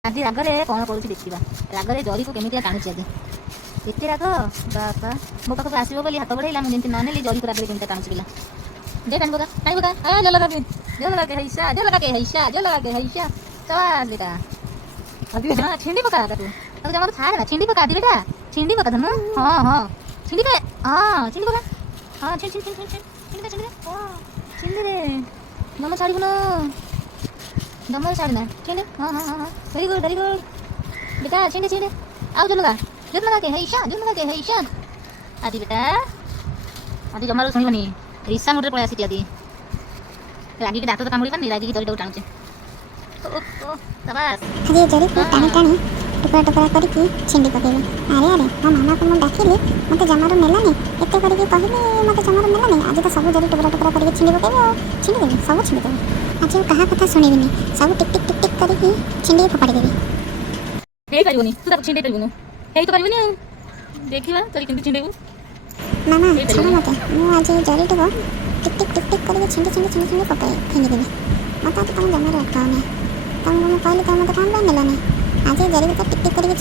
ଆଜି ରାଗରେ କ'ଣ କରୁଛି ଦେଖିବା। ରାଗରେ ଜରିକୁ କେମିତିଆ ଟାଣୁଛି ଆଜି। ଏତେ ରାଗ ବାପା। ମୋ ପାଖକୁ ଆସିବ ବୋଲି ହାତ ବଢ଼େଇଲା, ମୁଁ ଯେମିତି ନ ନେଲି ଜରିକୁ ରାଗରେ କେମିତିଆ ଟାଣୁଛି ପିଲା। ଦେ ଟାଣି ପକା ଟାଣି ପକା। ଜୋ ଲଗା के हैसा जो लगा के हैसा जो लगा के हैसा चल बेटा। हाँ छिंडी पका तू तू जमा छाड़ ना छिंडी पका दी बेटा। छिंडी पका धनु। हाँ हाँ छिंडी पे हाँ छिंडी पका। हाँ छिंड छिंड छिंड छिंड छिंडी छिंडी छिंडी रे जमा छाड़ी बनो जमा छाड़ी ना छिंडी। हाँ हाँ हाँ हाँ वेरी गुड बेटा छिंडी छिंडी आओ जो लगा के हैसा आदि बेटा आदि जमारू सुनिबनी ईसा मुझे पळै आसी आदि रागी के दांत तो कामुड़ी पानी रागी की जरी टाणुचे शाबाश। आज जरी को टाणी टाणी टुकड़ा टुकड़ा करके छिंडी पकेबे। अरे अरे मो मामा को मु डाकिली मते जमारो नेलानी एते करके कहली मते जमारो नेलानी। आज तो सब जरी टुकड़ा टुकड़ा करके छिंडी पकेबे और छिंडी देबे सब छिंडी देबे। आज कहा कथा सुनिबिनी सब टिक टिक टिक टिक करके छिंडी फोपाड़ी देबे। हे परिबनी तू ताको छिंडी परिबनु हे तो परिबनी देखिबा तरी किंतु छिंडीबु मामा छोड़ मते मु आज जरी टको टिक टिक टिक टिक करके छिंडी छिंडी छिंडी छिंडी पकाई फेंगी देबे। मत तो तुम जमारो अटकाओ नहीं तुमको मैं कहली तुम मते काम नेलानी आज जरी टिक टिक करके